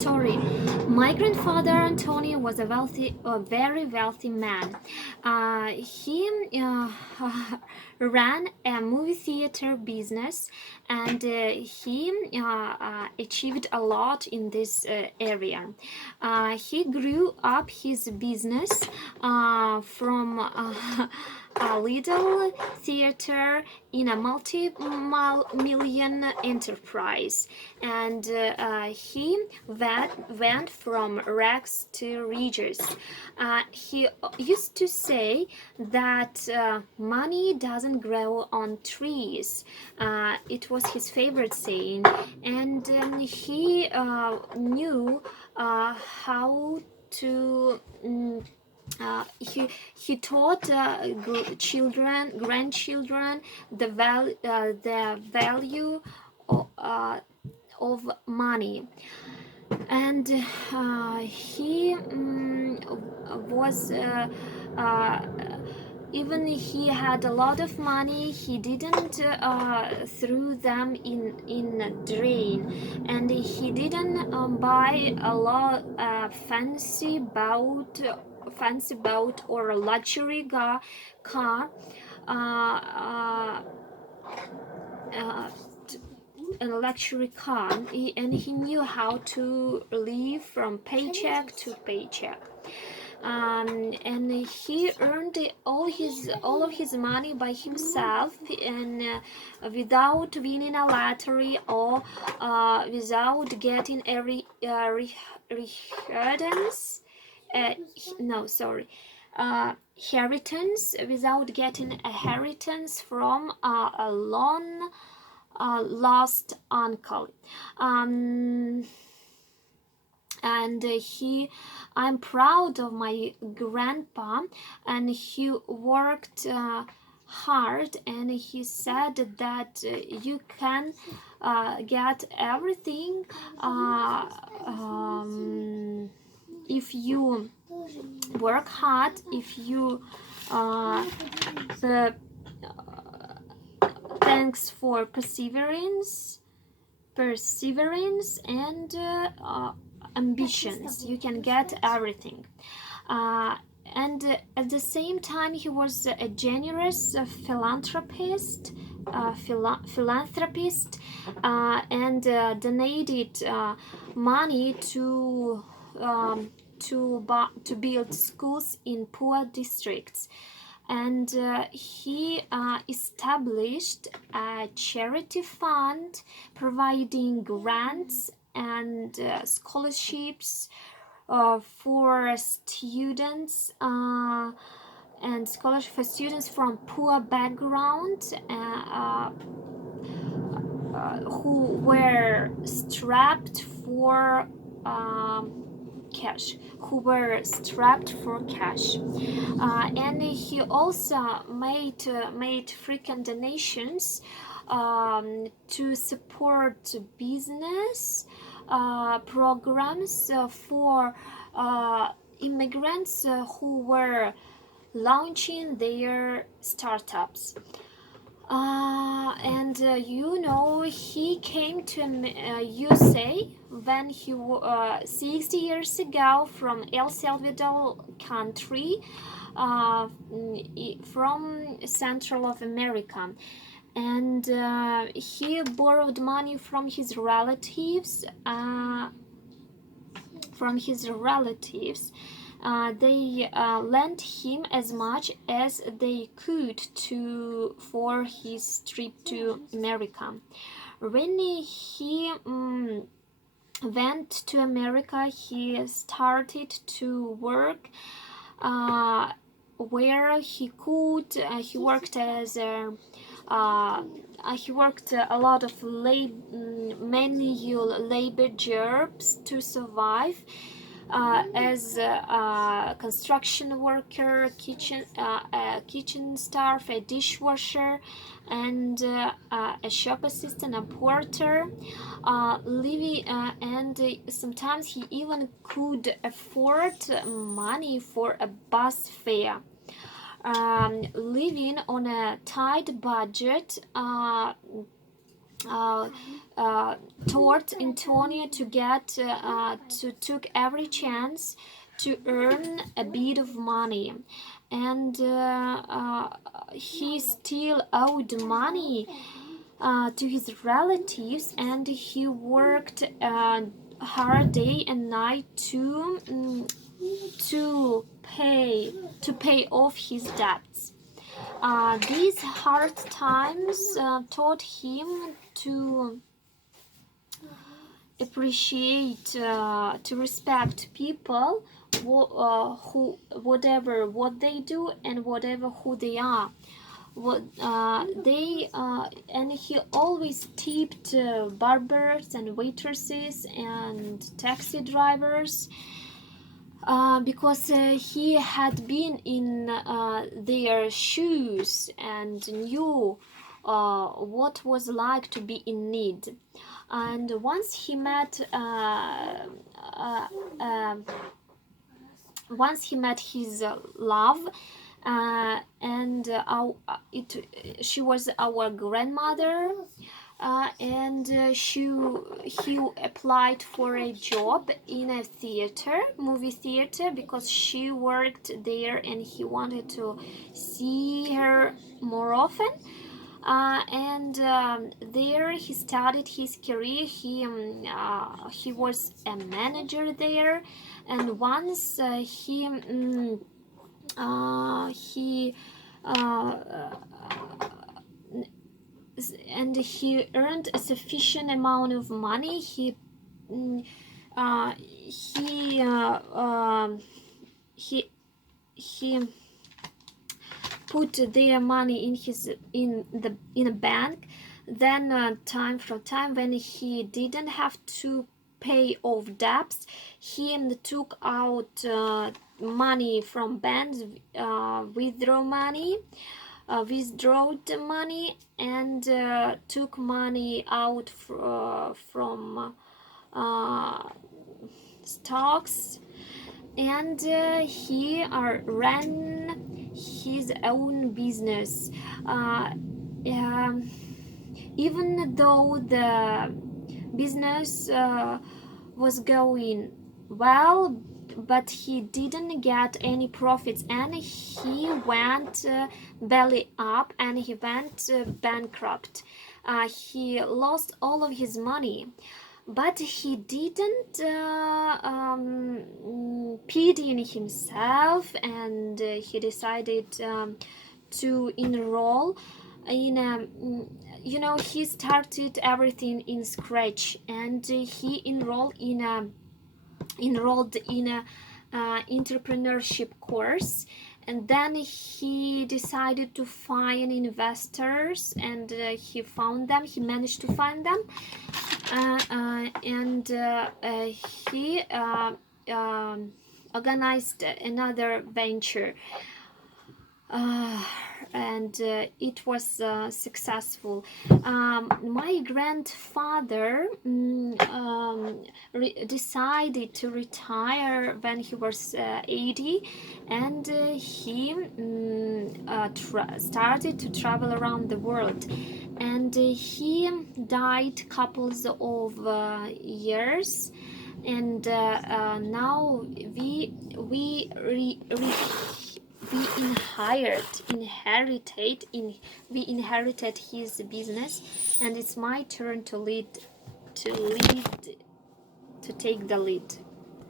Sorry, my grandfather Antonio was a very wealthy man. He ran a movie theater business, and he achieved a lot in this area. He grew up his business from a little theater in a multi-million enterprise, and he went from rags to riches. He used to say that money doesn't grow on trees. It was his favorite saying, and he knew how to. He taught grandchildren the value of money, and he was uh, even he had a lot of money, he didn't threw them in a drain, and he didn't buy a lot fancy boat or a luxury car. uh, uh, uh, a luxury car, and he knew how to live from paycheck to paycheck. And he earned all of his money by himself, and without winning a lottery, or without getting a inheritance. No, sorry. Inheritance, without getting a inheritance from a long lost uncle. Um, and I'm proud of my grandpa, and he worked hard, and he said that you can get everything if you work hard, if you the thanks for perseverance and ambitions, you can get everything. uh, and at the same time, he was a generous philanthropist, and donated money to build schools in poor districts. And he established a charity fund providing grants and scholarships for students, and scholarship for students from poor backgrounds, who were strapped for cash who were strapped for cash. And he also made frequent donations to support business programs for immigrants who were launching their startups. And he came to USA when he 60 years ago from El Salvador country, from Central of America, and he borrowed money from his relatives. They lent him as much as they could for his trip to America. When he went to America, he started to work where he could. He worked as a he worked a lot of manual labor jobs to survive, as a construction worker, kitchen staff, a dishwasher, and a shop assistant, a porter, living, and sometimes he even could afford money for a bus fare. Living on a tight budget, uh, taught Antonio to took every chance to earn a bit of money, and he still owed money to his relatives, and he worked hard day and night to pay off his debts. These hard times taught him to appreciate, to respect people who whatever what they do and whatever who they are. What they And he always tipped barbers and waitresses and taxi drivers, because he had been in their shoes and knew what was like to be in need. And once he met his love, and she was our grandmother, and he applied for a job in a movie theater, because she worked there and he wanted to see her more often. And there he started his career. He was a manager there, and once he and he earned a sufficient amount of money. He put their money in a bank. Then time from time, when he didn't have to pay off debts, he took out money from banks, withdrew the money, and took money out from stocks, and he ran his own business. Even though the business was going well, but he didn't get any profits, and he went belly up, and he went bankrupt. He lost all of his money, but he didn't pity in himself, and he decided to enroll in a he started everything in scratch, and he enrolled in a entrepreneurship course. And then he decided to find investors, and he managed to find them, and he organized another venture, and it was successful. My grandfather decided to retire when he was 80, and he started to travel around the world, and he died couples of years, and now we inherited his business, and it's my turn to take the lead.